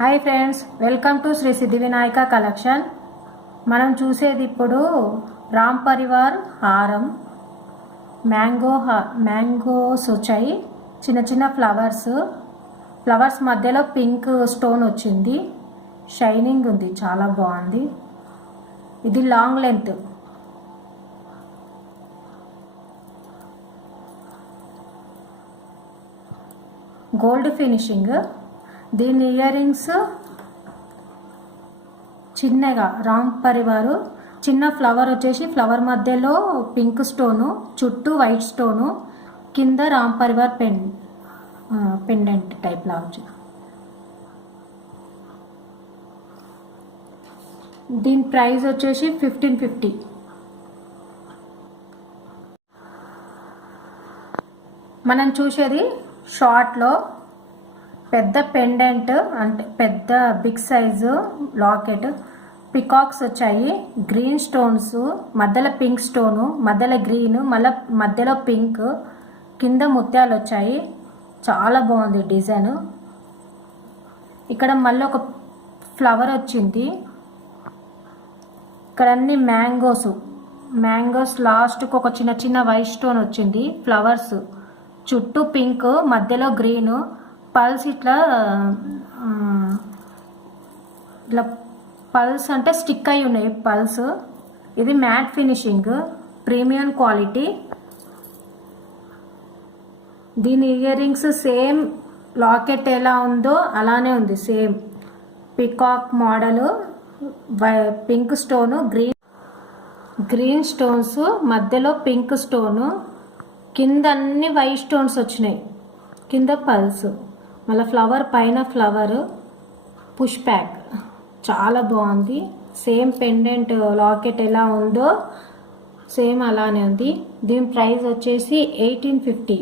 Hi friends, welcome to Shri Siddhi Vinayaka collection. మనం చూసేది ఇప్పుడు రామ్ పరివార్ హారం. మ్యాంగోస్ వచ్చాయి, చిన్న చిన్న ఫ్లవర్స్ మధ్యలో పింక్ స్టోన్ వచ్చింది. షైనింగ్ ఉంది, చాలా బాగుంది. ఇది లాంగ్ లెంత్. Gold finishing. దీని ఇయర్ రింగ్స్ చిన్నగా రామ్ పరివారు. చిన్న ఫ్లవర్ వచ్చేసి ఫ్లవర్ మధ్యలో పింక్ స్టోను, చుట్టూ వైట్ స్టోను, కింద రామ్ పరివార్ పెండెంట్ టైప్ లా వచ్చింది. దీని ప్రైస్ వచ్చేసి 1550. మనం చూసేది షార్ట్లో పెద్ద పెండెంట్, అంటే పెద్ద బిగ్ సైజు లాకెట్. పికాక్స్ వచ్చాయి, గ్రీన్ స్టోన్స్, మధ్యలో పింక్ స్టోను, మధ్యలో గ్రీన్, మళ్ళీ మధ్యలో పింక్, కింద ముత్యాలు వచ్చాయి. చాలా బాగుంది డిజైన్. ఇక్కడ మళ్ళీ ఒక ఫ్లవర్ వచ్చింది. ఇక్కడ అన్ని మ్యాంగోస్ లాస్ట్కి ఒక చిన్న చిన్న వైట్ స్టోన్ వచ్చింది. ఫ్లవర్స్ చుట్టూ పింక్, మధ్యలో గ్రీన్, పల్స్ ఇట్లా పల్స్ అంటే స్టిక్ అయి ఉన్నాయి పల్స్. ఇది మ్యాట్ ఫినిషింగ్, ప్రీమియం క్వాలిటీ. దీని ఇయర్ రింగ్స్ సేమ్ లాకెట్ ఎలా ఉందో అలానే ఉంది, same peacock model. Pink stone, green stones, మధ్యలో పింక్ స్టోను, కింద అన్ని వైట్ స్టోన్స్ వచ్చినాయి. కింద పల్స్, మళ్ళీ ఫ్లవర్ పైన ఫ్లవర్, పుష్ ప్యాక్. చాలా బాగుంది. సేమ్ పెండెంట్ లాకెట్ ఎలా ఉందో సేమ్ అలానే ఉంది. దీని ప్రైస్ వచ్చేసి 1850.